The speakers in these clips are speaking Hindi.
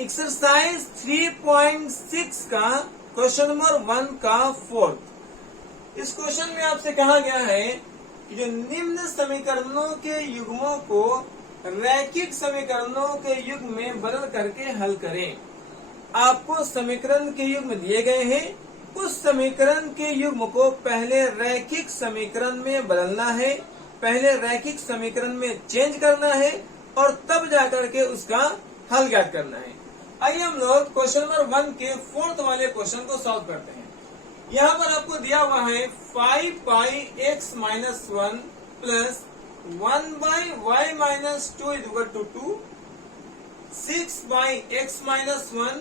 एक्सरसाइज 3.6 का क्वेश्चन नंबर 1 का फोर्थ। इस क्वेश्चन में आपसे कहा गया है कि जो निम्न समीकरणों के युग्मों को रैखिक समीकरणों के युग्म में बदल करके हल करें। आपको समीकरण के युग्म दिए गए हैं, उस समीकरण के युग्म को पहले रैखिक समीकरण में बदलना है, पहले रैखिक समीकरण में चेंज करना है और तब जाकर के उसका हल ज्ञात करना है। आइए हम लोग क्वेश्चन नंबर 1 के फोर्थ वाले क्वेश्चन को सॉल्व करते हैं। यहाँ पर आपको दिया हुआ है 5 pi x minus 1 plus 1 by y minus 2 equal to 2, 6 by x minus 1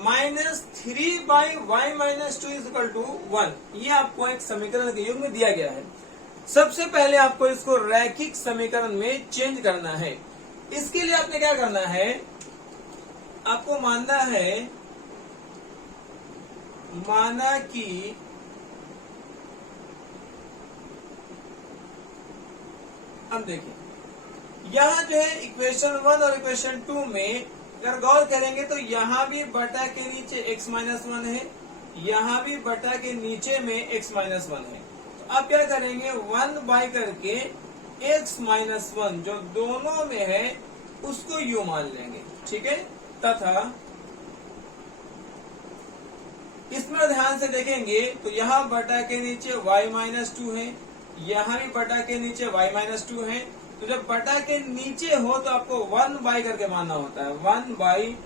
minus 3 by y minus 2 equal to 1। ये आपको एक समीकरण के युग्म में दिया गया है। सबसे पहले आपको इसको रैखिक समीकरण में चेंज करना है। इसके लिए आपने क्या करना है, आपको माना कि अब देखिए यहाँ जो है इक्वेशन 1 और इक्वेशन 2 में अगर गौर करेंगे तो यहाँ भी बटा के नीचे x माइनस 1 है, यहाँ भी बटा के नीचे में x माइनस 1 है। तो आप क्या करेंगे, 1 बाई करके x माइनस 1 जो दोनों में है उसको u मान लेंगे, ठीक है। तथा इसमें ध्यान से देखेंगे तो यहाँ बटा के नीचे y माइनस 2 है, यहाँ भी बटा के नीचे y माइनस 2 है। तो जब बटा के नीचे हो तो आपको 1 बाई करके मानना होता है, 1 बाई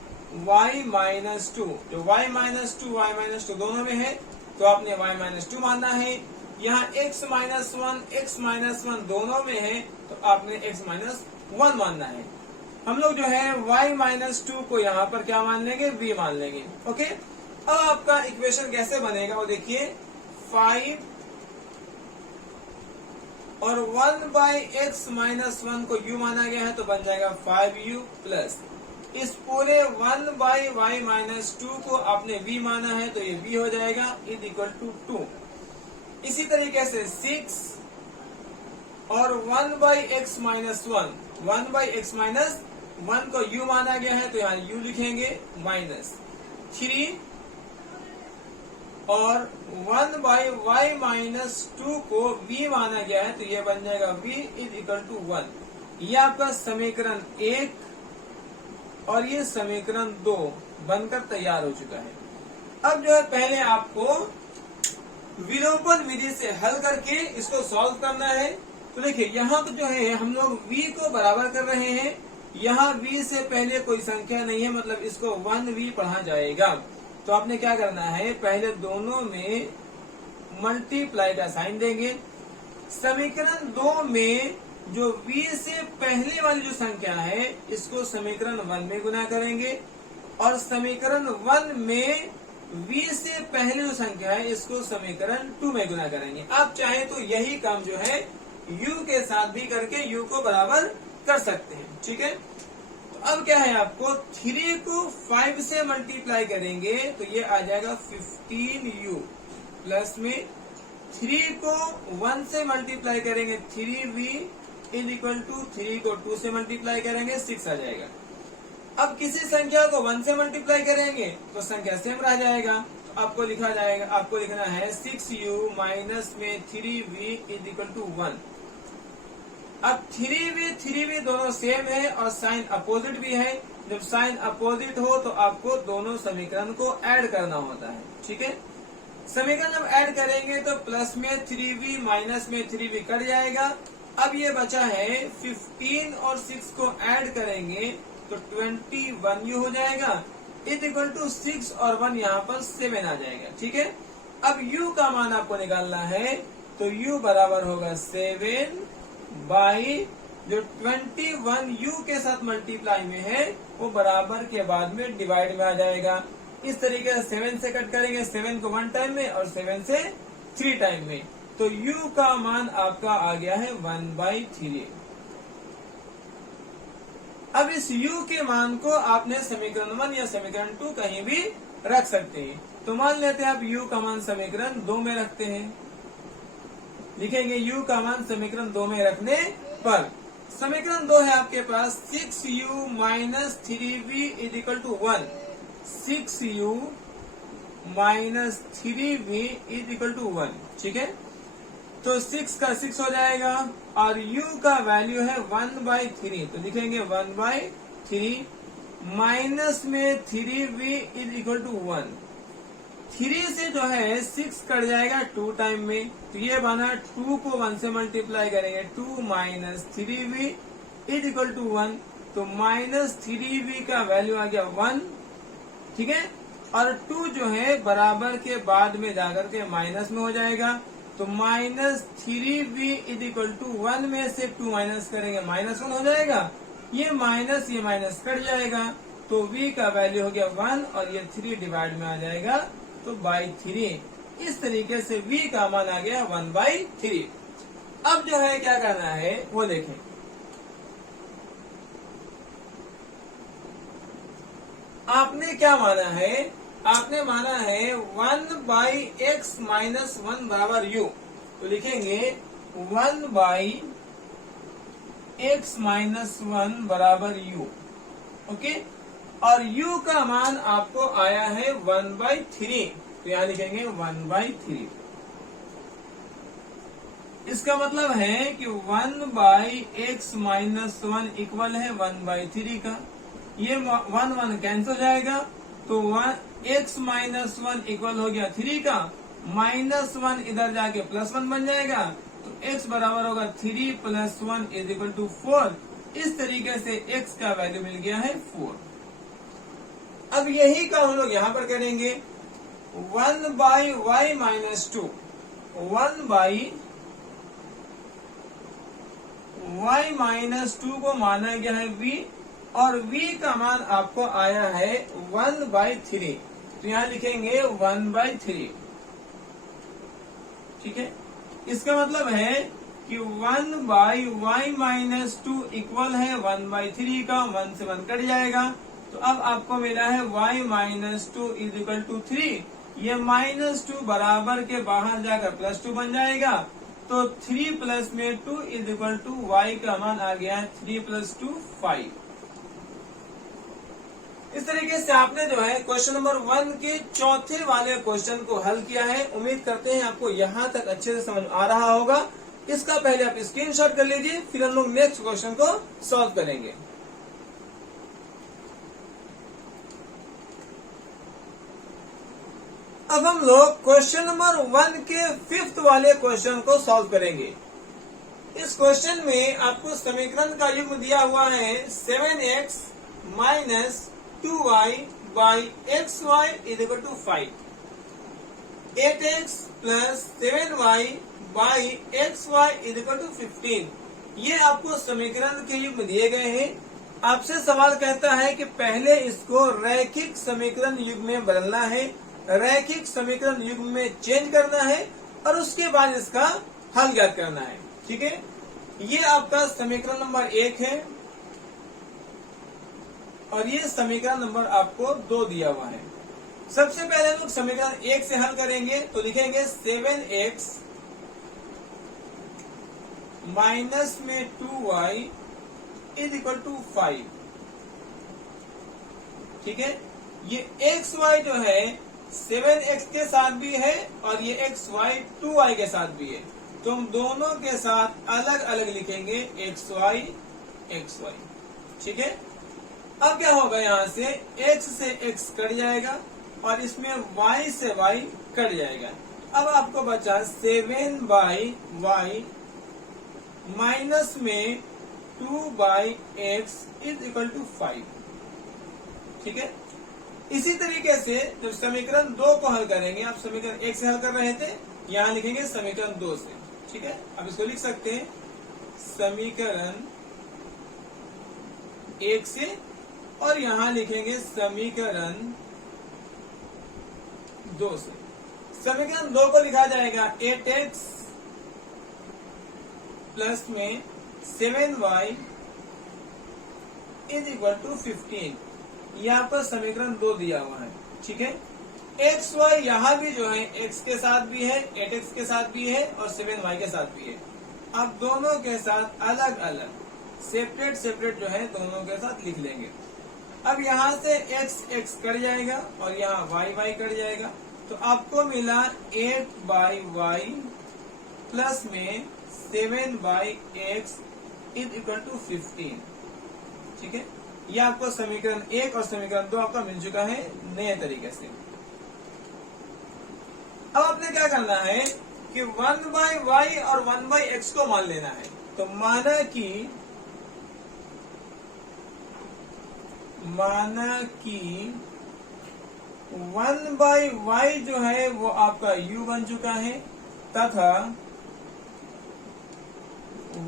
y माइनस 2। जो y माइनस 2 दोनों में है तो आपने y माइनस 2 मानना है। यहाँ x माइनस 1 दोनों में है तो आपने x माइनस 1 मानना है। हम लोग जो है y माइनस 2 को यहाँ पर क्या मान लेंगे, v मान लेंगे। ओके, अब आपका इक्वेशन कैसे बनेगा वो देखिए, 5 और 1 बाई एक्स माइनस 1 को u माना गया है तो बन जाएगा 5u प्लस इस पूरे 1 बाई वाई माइनस 2 को आपने v माना है तो ये v हो जाएगा इज इक्वल टू 2। इसी तरीके से 6 और 1 by x minus 1 by x minus 1 को u माना गया है तो यहाँ u लिखेंगे, माइनस 3 और 1 बाई वाई माइनस 2 को v माना गया है तो ये बन जाएगा v इज इक्वल टू 1। ये आपका समीकरण 1 और ये समीकरण 2 बनकर तैयार हो चुका है। अब जो है पहले आपको विलोपन विधि से हल करके इसको सॉल्व करना है। तो देखिए यहाँ पर जो है हम लोग v को बराबर कर रहे हैं, यहाँ v से पहले कोई संख्या नहीं है, मतलब इसको 1v पढ़ा जाएगा। तो आपने क्या करना है, पहले दोनों में मल्टीप्लाई का साइन देंगे। समीकरण 2 में जो v से पहले वाली जो संख्या है इसको समीकरण 1 में गुना करेंगे और समीकरण 1 में v से पहले जो संख्या है इसको समीकरण 2 में गुना करेंगे। आप चाहे तो यही काम जो है u के साथ भी करके u को बराबर कर सकते हैं, ठीक है। अब क्या है, आपको 3 को 5 से मल्टीप्लाई करेंगे तो ये आ जाएगा 15u प्लस में 3 को 1 से मल्टीप्लाई करेंगे 3v इज इक्वल टू 3 को 2 से मल्टीप्लाई करेंगे 6 आ जाएगा। अब किसी संख्या को 1 से मल्टीप्लाई करेंगे तो संख्या सेम रह जाएगा, तो आपको लिखना है 6u माइनस में 3v इज इक्वल टू 1। अब 3v दोनों सेम है और साइन अपोजिट भी है। जब साइन अपोजिट हो तो आपको दोनों समीकरण को ऐड करना होता है, ठीक है। समीकरण जब ऐड करेंगे तो प्लस में 3v माइनस में 3v कट जाएगा। अब ये बचा है 15 और 6 को ऐड करेंगे तो 21u हो जाएगा इज इक्वल टू 6 और 1 यहाँ पर 7 आ जाएगा, ठीक है। अब u का मान आपको निकालना है तो u बराबर होगा 7 बाई जो 21 u के साथ मल्टीप्लाई में है वो बराबर के बाद में डिवाइड में आ जाएगा। इस तरीके से 7 से कट करेंगे, 7 को 1 टाइम में और 7 से 3 टाइम में, तो u का मान आपका आ गया है 1/3। अब इस u के मान को आपने समीकरण 1 या समीकरण 2 कहीं भी रख सकते हैं। तो मान लेते हैं आप u का मान समीकरण 2 में रखते हैं, लिखेंगे u का मान समीकरण 2 में रखने पर समीकरण 2 है आपके पास 6u minus 3v is equal to 1। 6u minus 3v is equal to 1, ठीक है। तो 6 का 6 हो जाएगा और u का वैल्यू है 1/3, तो लिखेंगे 1/3 माइनस में 3v इज इक्वल टू 1। 3 से जो है 6 कट जाएगा 2 टाइम में, तो ये बना 2 को 1 से मल्टीप्लाई करेंगे, 2 minus 3v is equal to 1, तो माइनस 3v का वैल्यू आ गया 1, ठीक है। और 2 जो है बराबर के बाद में जाकर के माइनस में हो जाएगा, तो minus 3v is equal to 1 में से 2 माइनस करेंगे, -1 हो जाएगा। ये माइनस कट जाएगा, तो v का वैल्यू हो गया 1 और ये 3 डिवाइड में आ जाएगा, तो बाई 3। इस तरीके से v का मान आ गया 1/3। अब जो है क्या करना है वो देखें। आपने क्या माना है, आपने माना है 1/x माइनस 1 बराबर u, तो लिखेंगे 1/x माइनस 1 बराबर u, ओके। और u का मान आपको आया है 1/3, तो यहां लिखेंगे 1/3। इसका मतलब है कि 1/x माइनस 1 इक्वल है 1/3 का। ये 1 कैंसिल हो जाएगा, तो x माइनस 1 इक्वल हो गया 3 का, -1 इधर जाके +1 बन जाएगा, तो x बराबर होगा 3 + 1 इज इक्वल टू 4। इस तरीके से x का वैल्यू मिल गया है 4। अब यही का हम लोग यहाँ पर करेंगे 1/y माइनस 2, 1/y माइनस 2 को माना गया है v, और v का मान आपको आया है 1/3, तो यहाँ लिखेंगे 1/3, ठीक है। इसका मतलब है कि 1/y माइनस 2 इक्वल है 1/3 का, 1 से 1 कट जाएगा, तो अब आपको मिला है y minus 2 is equal to 3। ये -2 बराबर के बाहर जाकर +2 बन जाएगा, तो 3 प्लस में 2 इज इक्वल टू y का मान आ गया है 3 + 2 5। इस तरीके से आपने जो है क्वेश्चन नंबर 1 के चौथे वाले क्वेश्चन को हल किया है। उम्मीद करते हैं आपको यहाँ तक अच्छे से समझ आ रहा होगा। इसका पहले आप स्क्रीनशॉट कर लीजिए, फिर हम लोग नेक्स्ट क्वेश्चन को सॉल्व करेंगे। अब हम लोग क्वेश्चन नंबर 1 के 5th वाले क्वेश्चन को सॉल्व करेंगे। इस क्वेश्चन में आपको समीकरण का युग्म दिया हुआ है 7x minus 2y by xy is equal to 5, 8x plus 7y by xy is equal to 15। ये आपको समीकरण के युग्म दिए गए हैं। आपसे सवाल कहता है कि पहले इसको रैखिक समीकरण युग्म में बदलना है, रैखिक समीकरण युग्म में चेंज करना है, और उसके बाद इसका हल ज्ञात करना है, ठीक है। ये आपका समीकरण नंबर 1 है और ये समीकरण नंबर आपको 2 दिया हुआ है। सबसे पहले हम लोग समीकरण 1 से हल करेंगे, तो लिखेंगे 7x माइनस में 2y इज इक्वल टू 5, ठीक है। ये xy जो है 7x के साथ भी है और ये xy 2y के साथ भी है, तो हम दोनों के साथ अलग अलग लिखेंगे xy, ठीक है। अब क्या होगा, यहाँ से x से x कट जाएगा और इसमें y से y कट जाएगा। अब आपको बचा 7/y माइनस में 2/x इज इक्वल टू 5, ठीक है। इसी तरीके से जब समीकरण 2 को हल करेंगे, आप समीकरण 1 से हल कर रहे थे, यहाँ लिखेंगे समीकरण 2 से, ठीक है। अब इसको लिख सकते हैं समीकरण 1 से, और यहाँ लिखेंगे समीकरण 2 से। समीकरण 2 को लिखा जाएगा 8x प्लस में 7y इज इक्वल टू 15। यहाँ पर समीकरण 2 दिया हुआ है, ठीक है। xy यहाँ भी जो है x के साथ भी है, 8x के साथ भी है और 7y के साथ भी है। अब दोनों के साथ अलग अलग सेपरेट सेपरेट जो है दोनों के साथ लिख लेंगे। अब यहाँ से x x कट जाएगा और यहाँ y y कट जाएगा, तो आपको मिला 8/y प्लस में 7/x इज इक्वल टू 15। ठीक है, ये आपको समीकरण 1 और समीकरण 2 आपका मिल चुका है नए तरीके से। अब आपने क्या करना है कि 1/y और 1/x को मान लेना है। तो माना कि 1/y जो है वो आपका u बन चुका है तथा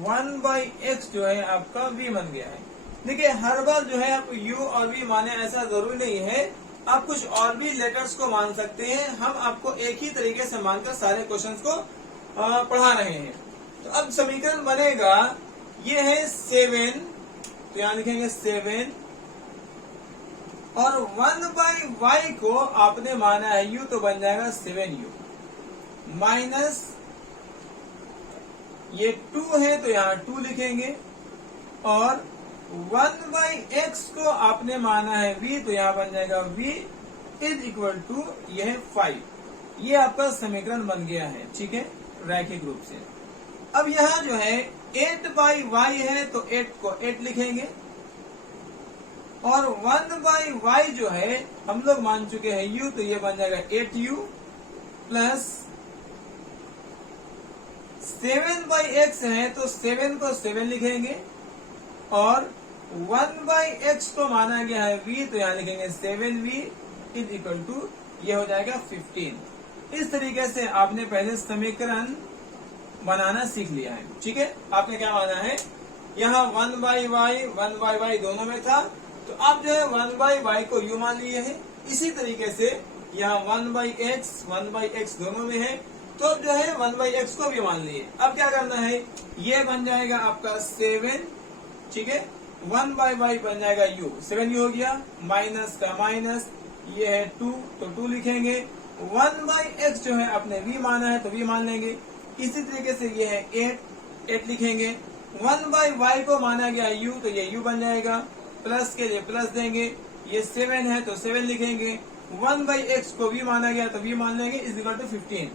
1/x जो है आपका v बन गया है। देखिए, हर बार जो है आप u और v माने ऐसा जरूरी नहीं है, आप कुछ और भी लेटर्स को मान सकते हैं। हम आपको एक ही तरीके से मानकर सारे क्वेश्चंस को पढ़ा रहे हैं। तो अब समीकरण बनेगा, ये है 7, तो यहाँ लिखेंगे 7 और 1/y को आपने माना है u, तो बन जाएगा 7u माइनस ये 2 है तो यहाँ 2 लिखेंगे और 1/x को आपने माना है v, तो यहाँ बन जाएगा v इज इक्वल टू यह 5। ये आपका समीकरण बन गया है। ठीक है, रैखिक रूप से। अब यहाँ जो है 8/y है तो 8 को 8 लिखेंगे और 1/y जो है हम लोग मान चुके हैं u, तो ये बन जाएगा 8u प्लस 7/x है तो 7 को 7 लिखेंगे और 1/x को माना गया है v, तो यहाँ लिखेंगे 7v इज इक्वल टू ये हो जाएगा 15। इस तरीके से आपने पहले समीकरण बनाना सीख लिया है। ठीक है, आपने क्या माना है, यहाँ 1/y दोनों में था, तो आप जो है 1/y को u मान लिए है। इसी तरीके से यहाँ 1/x दोनों में है, तो अब जो है 1/x को भी मान लिए। अब क्या करना है, ये बन जाएगा आपका 7, ठीक है, 1/y बन जाएगा u, 7u हो गया, माइनस का माइनस, ये है 2 तो 2 लिखेंगे। 1/x जो है आपने v माना है तो v मान लेंगे। इसी तरीके से ये है 8 लिखेंगे। 1/y को माना गया u, तो ये u बन जाएगा, प्लस के लिए प्लस देंगे, ये 7 है तो 7 लिखेंगे। 1/x को v माना गया तो v मान लेंगे इज इक्वल टू 15।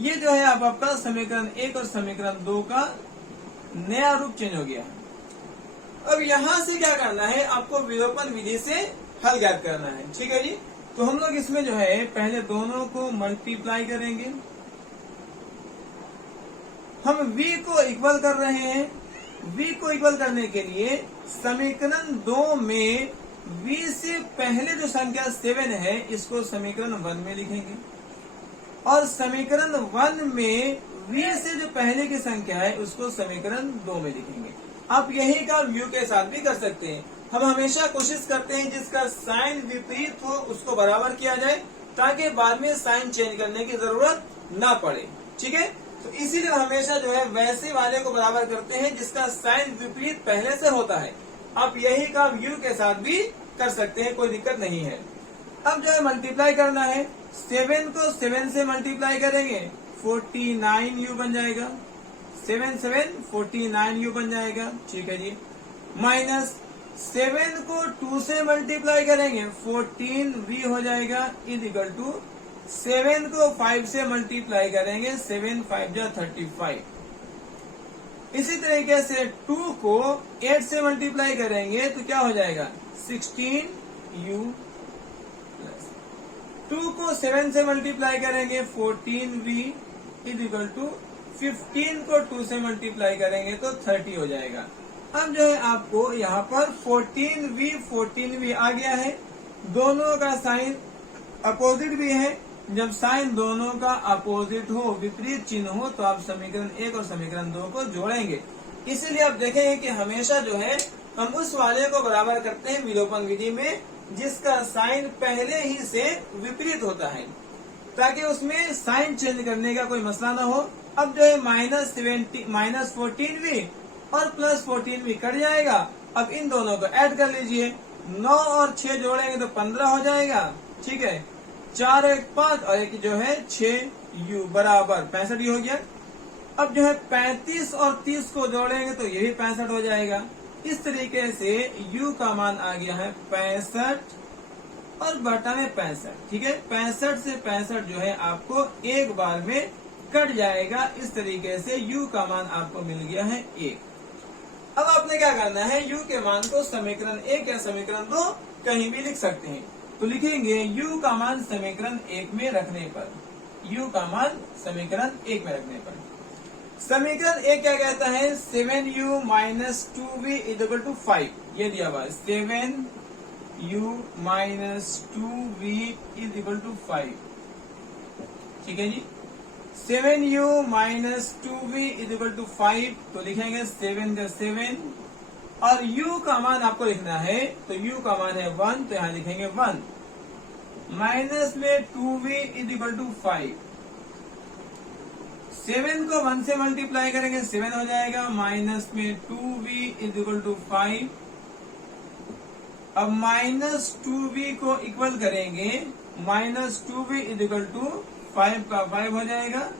ये जो है आपका समीकरण 1 और समीकरण 2 का नया रूप चेंज हो गया। अब यहाँ से क्या करना है, आपको विलोपन विधि से हल ज्ञात करना है। ठीक है जी, तो हम लोग इसमें जो है पहले दोनों को मल्टीप्लाई करेंगे। हम v को इक्वल कर रहे हैं। v को इक्वल करने के लिए समीकरण 2 में v से पहले जो संख्या 7 है इसको समीकरण 1 में लिखेंगे और समीकरण 1 में v से जो पहले की संख्या है उसको समीकरण 2 में लिखेंगे। आप यही काम u के साथ भी कर सकते हैं। हम हमेशा कोशिश करते हैं जिसका साइन विपरीत हो उसको बराबर किया जाए ताकि बाद में साइन चेंज करने की जरूरत ना पड़े। ठीक है, तो इसीलिए हमेशा जो है वैसे वाले को बराबर करते हैं जिसका साइन विपरीत पहले से होता है। आप यही काम u के साथ भी कर सकते हैं, कोई दिक्कत नहीं है। अब जो है मल्टीप्लाई करना है, 7 को 7 से मल्टीप्लाई करेंगे 49u बन जाएगा, 7 49u बन जाएगा। ठीक है जी, माइनस 7 को 2 से मल्टीप्लाई करेंगे 14v हो जाएगा इज इक्वल टू 7 को 5 से मल्टीप्लाई करेंगे 7 5 जा 35। इसी तरीके से 2 को 8 से मल्टीप्लाई करेंगे तो क्या हो जाएगा 16u प्लस 2 को 7 से मल्टीप्लाई करेंगे 14v इज इक्वल टू 15 को 2 से मल्टीप्लाई करेंगे तो 30 हो जाएगा। अब जो है आपको यहाँ पर 14v आ गया है। दोनों का साइन अपोजिट भी है। जब साइन दोनों का अपोजिट हो, विपरीत चिन्ह हो, तो आप समीकरण 1 और समीकरण 2 को जोड़ेंगे। इसलिए आप देखेंगे कि हमेशा जो है हम उस वाले को बराबर करते हैं विलोपन विधि में जिसका साइन पहले ही से विपरीत होता है, ताकि उसमें साइन चेंज करने का कोई मसला ना हो। अब जो है माइनस 14v और प्लस 14v कट जाएगा। अब इन दोनों को ऐड कर लीजिए, 9 और 6 जोड़ेंगे तो 15 हो जाएगा। ठीक है, 4 1 5 और एक जो है 6u बराबर 65 हो गया। अब जो है 35 और 30 को जोड़ेंगे तो ये भी 65 हो जाएगा। इस तरीके से u का मान आ गया है 65 और बटा में 65। ठीक है, 65 से 65 जो है आपको एक बार में कट जाएगा। इस तरीके से u का मान आपको मिल गया है 1। अब आपने क्या करना है, u के मान को समीकरण 1 या समीकरण 2 कहीं भी लिख सकते हैं। तो लिखेंगे u का मान समीकरण 1 में रखने पर, u का मान समीकरण 1 में रखने पर समीकरण 1 क्या कहता है, 7u minus 2v equal to 5। ये दिया हुआ है 7u minus 2v is equal to 5। ठीक है जी, 7u minus 2v is equal to 5। तो लिखेंगे 7 का 7 और u का मान आपको लिखना है, तो u का मान है 1, तो यहाँ लिखेंगे 1 माइनस में 2v इज इक्वल टू 5। 7 को 1 से मल्टीप्लाई करेंगे 7 हो जाएगा, माइनस में 2v इज इक्वल टू 5। अब माइनस 2v को इक्वल करेंगे, minus 2v is equal to 5 का 5 हो जाएगा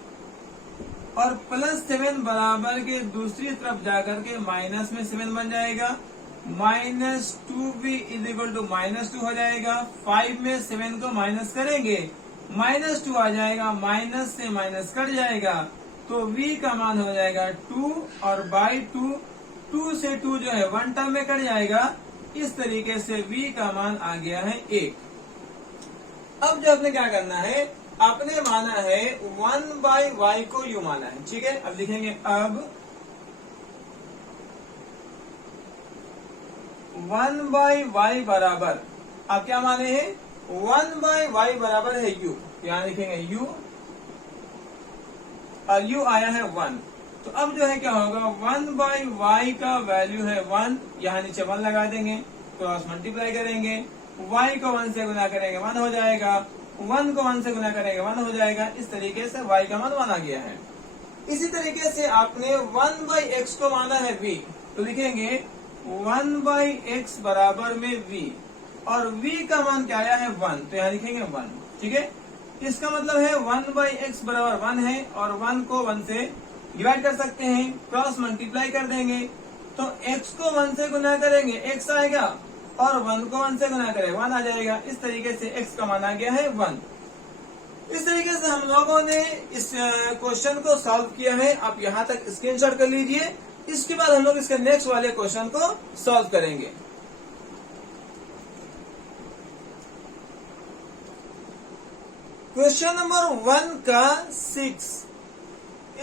और प्लस 7 बराबर के दूसरी तरफ जाकर के माइनस में 7 बन जाएगा। Minus 2v is equal to minus 2 हो जाएगा। 5 में 7 को माइनस करेंगे, माइनस 2 आ जाएगा, माइनस से माइनस कट जाएगा, तो v का मान हो जाएगा 2 और बाई 2, 2 से 2 जो है 1 टर्म में कट जाएगा। इस तरीके से v का मान आ गया है 1। अब जो आपने क्या करना है, आपने माना है 1/y को u माना है। ठीक है, अब लिखेंगे अब 1/y बराबर, आप क्या माने हैं, 1/y बराबर है u। यहाँ लिखेंगे u और u आया है 1। तो अब जो है क्या होगा, 1/y का वैल्यू है 1, यहाँ नीचे 1 लगा देंगे, क्रॉस मल्टीप्लाई करेंगे, y को 1 से गुना करेंगे 1 हो जाएगा, 1 को 1 से गुना करेंगे 1 हो जाएगा। इस तरीके से y का मान 1 आ गया है। इसी तरीके से आपने 1/x को माना है v, तो लिखेंगे 1/x बराबर में v और v का मान क्या आया है 1, तो यहाँ लिखेंगे 1। ठीक है, इसका मतलब है 1/x बराबर 1 है और 1 को 1 से डिवाइड कर सकते हैं, क्रॉस मल्टीप्लाई कर देंगे, तो x को 1 से गुना करेंगे x आएगा और 1 को 1 से गुना करेंगे 1 आ जाएगा। इस तरीके से x का मान आ गया है 1। इस तरीके से हम लोगों ने इस क्वेश्चन को सॉल्व किया है। आप यहाँ तक स्क्रीनशॉट कर लीजिए, इसके बाद हम लोग इसके नेक्स्ट वाले क्वेश्चन को सॉल्व करेंगे। क्वेश्चन नंबर 1 का 6,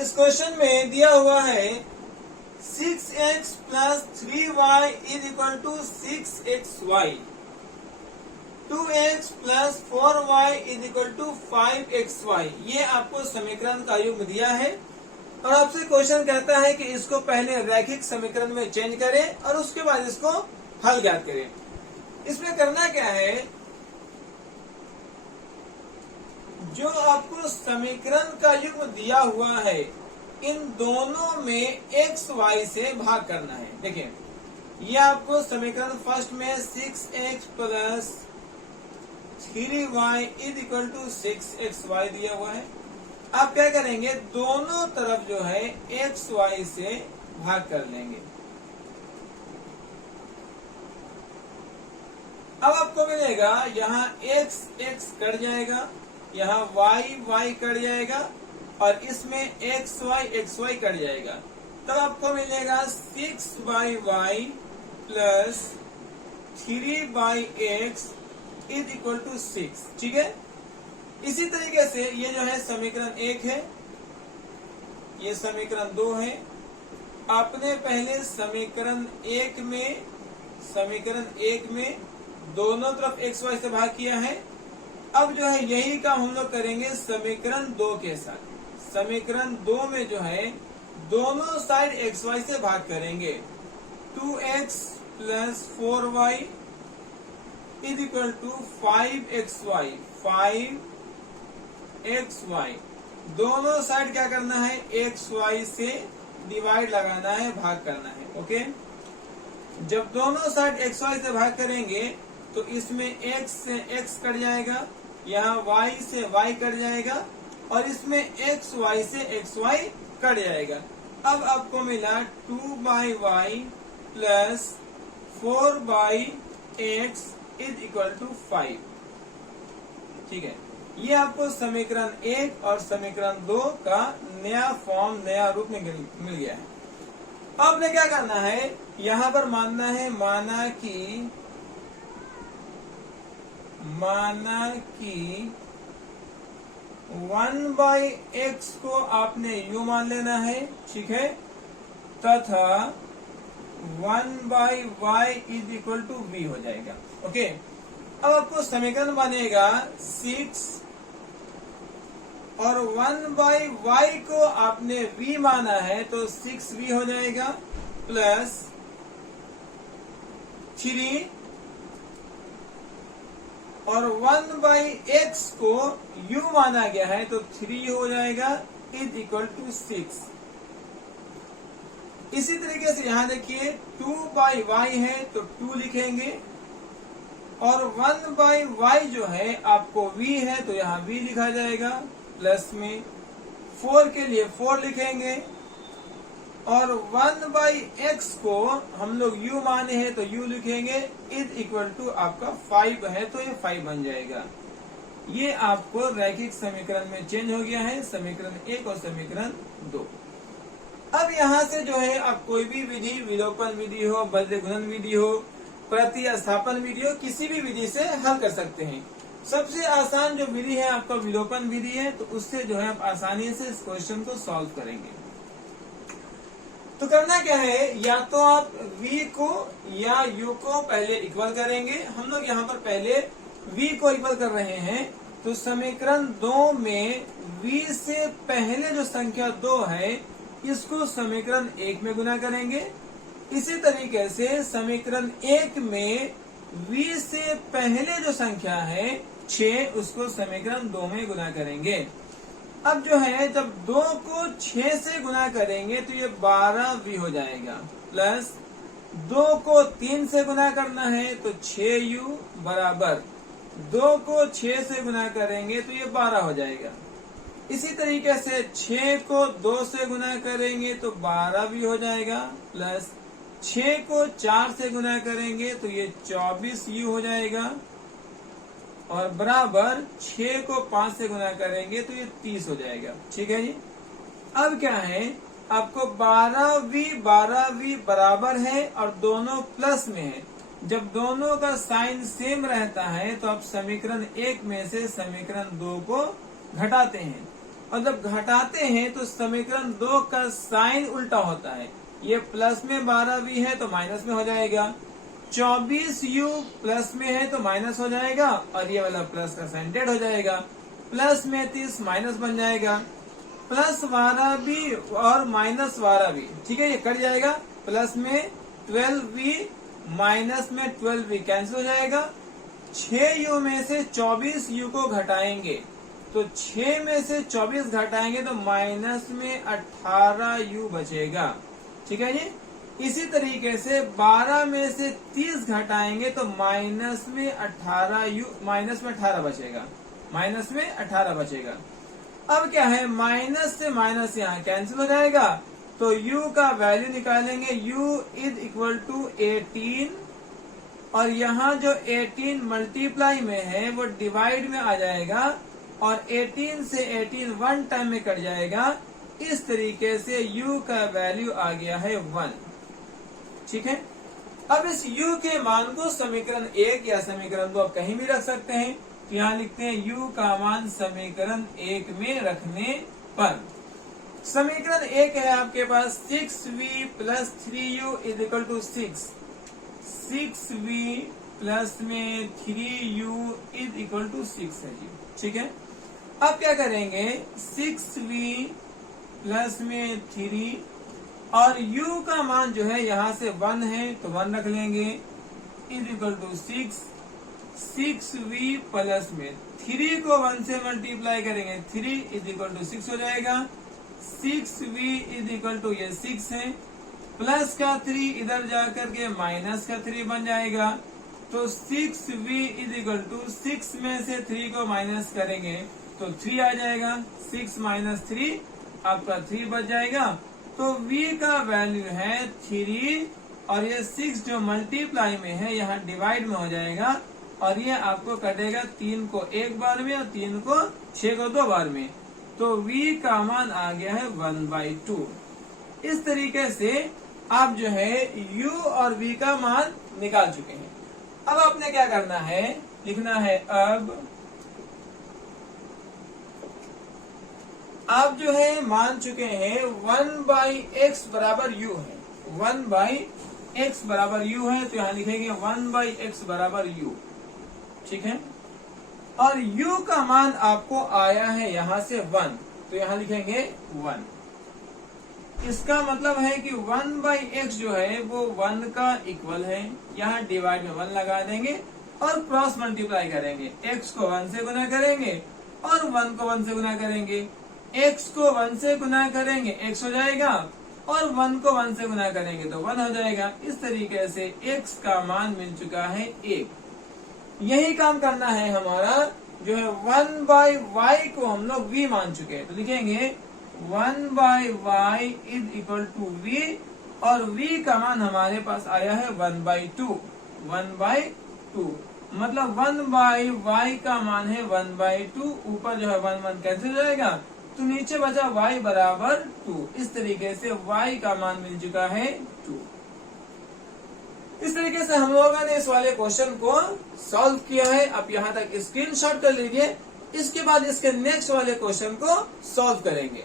इस क्वेश्चन में दिया हुआ है 6x plus 3y is equal to 6xy, 2x plus 4y is equal to 5xy। ये आपको समीकरण का युग्म दिया है और आपसे क्वेश्चन कहता है कि इसको पहले रैखिक समीकरण में चेंज करें और उसके बाद इसको हल ज्ञात करें। इसमें करना क्या है, जो आपको समीकरण का युग्म दिया हुआ है, इन दोनों में x y से भाग करना है। देखिए, ये आपको समीकरण फर्स्ट में 6x plus 3y is equal to 6xy दिया हुआ है। आप क्या करेंगे, दोनों तरफ जो है x y से भाग कर लेंगे। अब आपको मिलेगा यहाँ x x कट जाएगा, यहाँ y y कट जाएगा और इसमें xy कट जाएगा। तब आपको मिलेगा 6/y plus 3/x is equal to 6। ठीक है, इसी तरीके से ये जो है समीकरण 1 है, ये समीकरण 2 है। आपने पहले समीकरण 1 में दोनों तरफ xy से भाग किया है। अब जो है यही काम हम लोग करेंगे समीकरण 2 के साथ। समीकरण 2 में जो है दोनों साइड xy से भाग करेंगे, 2x plus 4y is equal to 5xy, 5xy। दोनों साइड क्या करना है, xy से डिवाइड लगाना है, भाग करना है। ओके, जब दोनों साइड xy से भाग करेंगे तो इसमें x से x कट जाएगा, यहाँ y से y कट जाएगा और इसमें xy से xy कट जाएगा। अब आपको मिला 2/y plus 4/x is equal to 5। ठीक है, ये आपको समीकरण 1 और समीकरण 2 का नया फॉर्म, नया रूप में मिल गया है। अब आपने क्या करना है, यहां पर मानना है माना कि 1/x को आपने u मान लेना है, ठीक है, तथा 1/y is equal to v हो जाएगा। ओके, अब आपको समीकरण बनेगा 6 और 1/y को आपने v माना है तो 6v हो जाएगा, प्लस 3 और 1/x को u माना गया है तो 3 हो जाएगा, इज इक्वल टू 6। इसी तरीके से यहां देखिए 2/y है तो 2 लिखेंगे, और 1/y जो है आपको v है तो यहाँ v लिखा जाएगा, प्लस में 4 के लिए 4 लिखेंगे, और 1/x को हम लोग u माने हैं तो u लिखेंगे, इज इक्वल टू आपका 5 है तो ये 5 बन जाएगा। ये आपको रैखिक समीकरण में चेंज हो गया है, समीकरण 1 और समीकरण 2। अब यहाँ से जो है आप कोई भी विधि, विलोपन विधि हो, बद्ध गुणन विधि हो, प्रतिस्थापन विधि हो, किसी भी विधि से हल कर सकते हैं। सबसे आसान जो विधि है आपका विलोपन विधि है, तो उससे जो है आप आसानी से इस क्वेश्चन को सॉल्व करेंगे। तो करना क्या है, या तो आप v को या u को पहले इक्वल करेंगे। हम लोग यहाँ पर पहले v को इक्वल कर रहे हैं, तो समीकरण 2 में v से पहले जो संख्या 2 है इसको समीकरण 1 में गुना करेंगे। इसी तरीके से समीकरण 1 में v से पहले जो संख्या है 6, उसको समीकरण 2 में गुना करेंगे। अब जो है जब 2 को 6 से गुना करेंगे तो ये 12v हो जाएगा, प्लस 2 को 3 से गुना करना है तो 6u बराबर 2 को 6 से गुना करेंगे तो ये 12 हो जाएगा। इसी तरीके से 6 को 2 से गुना करेंगे तो 12v हो जाएगा, प्लस 6 को 4 से गुना करेंगे तो ये 24u हो जाएगा, और बराबर 6 को 5 से गुना करेंगे तो ये 30 हो जाएगा। ठीक है जी। अब क्या है, आपको 12v बराबर है और दोनों प्लस में है। जब दोनों का साइन सेम रहता है तो आप समीकरण 1 में से समीकरण 2 को घटाते हैं, और जब घटाते हैं तो समीकरण 2 का साइन उल्टा होता है। ये प्लस में 12v है तो माइनस में हो जाएगा, 24u प्लस में है तो माइनस हो जाएगा, और ये वाला प्लस का साइन डेड हो जाएगा, प्लस में 30 माइनस बन जाएगा, प्लस 12v और माइनस 12v, ठीक है, ये कट जाएगा, प्लस में 12v माइनस में 12v कैंसिल हो जाएगा। 6u में से 24u को घटाएंगे तो 6 में से 24 घटाएंगे तो माइनस में 18u बचेगा। ठीक है जी। इसी तरीके से 12 में से 30 घटाएंगे तो माइनस में 18u, माइनस में 18 बचेगा, माइनस में 18 बचेगा। अब क्या है, माइनस से माइनस यहाँ कैंसिल हो जाएगा, तो u का वैल्यू निकालेंगे, u इज इक्वल टू 18, और यहाँ जो 18 मल्टीप्लाई में है वो डिवाइड में आ जाएगा, और 18 से 18 वन टाइम में कट जाएगा। इस तरीके से u का वैल्यू आ गया है 1। ठीक है। अब इस u के मान को समीकरण 1 या समीकरण 2 आप कहीं भी रख सकते हैं। तो यहाँ लिखते हैं u का मान समीकरण 1 में रखने पर, समीकरण 1 है आपके पास 6v plus 3u is equal to 6, 6v plus में 3u इज इक्वल टू 6 है जी। ठीक है। अब क्या करेंगे, 6v प्लस में 3, और u का मान जो है यहाँ से 1 है तो 1 रख लेंगे, is equal to 6, 6v plus में 3 को 1 से मल्टीप्लाई करेंगे, 3 इज इक्वल टू 6 हो जाएगा, 6v इज इक्वल टू ये 6 है, प्लस का 3 इधर जाकर के माइनस का 3 बन जाएगा, तो 6v इज इक्वल टू 6 में से 3 को माइनस करेंगे तो 3 आ जाएगा, 6 माइनस 3 आपका 3 बच जाएगा। तो v का वैल्यू है 3 और ये 6 जो मल्टीप्लाई में है यहाँ डिवाइड में हो जाएगा, और ये आपको कटेगा 3 को एक बार में और 3 को 6 को 2 बार में, तो v का मान आ गया है 1/2। इस तरीके से आप जो है u और v का मान निकाल चुके हैं। अब आपने क्या करना है, लिखना है अब आप जो है मान चुके हैं 1/x बराबर u है, 1/x बराबर u है, तो यहाँ लिखेंगे 1/x बराबर u, ठीक है। और u का मान आपको आया है यहाँ से 1, तो यहाँ लिखेंगे 1। इसका मतलब है कि 1/x जो है वो 1 का इक्वल है, यहाँ डिवाइड में 1 लगा देंगे और क्रॉस मल्टीप्लाई करेंगे, x को 1 से गुना करेंगे और 1 को 1 से गुना करेंगे। x को 1 से गुना करेंगे x हो जाएगा, और 1 को 1 से गुना करेंगे तो 1 हो जाएगा। इस तरीके से x का मान मिल चुका है 1। यही काम करना है हमारा, जो है 1/y को हम लोग v मान चुके हैं, तो लिखेंगे 1/y is equal to v, और v का मान हमारे पास आया है 1/2, 1/2 मतलब 1/y का मान है 1/2, ऊपर जो है 1 1 कैंसिल हो जाएगा, तो नीचे बचा y बराबर 2। इस तरीके से y का मान मिल चुका है 2। इस तरीके से हम लोगों ने इस वाले क्वेश्चन को सॉल्व किया है। आप यहाँ तक स्क्रीनशॉट कर लीजिए, इसके बाद इसके नेक्स्ट वाले क्वेश्चन को सॉल्व करेंगे।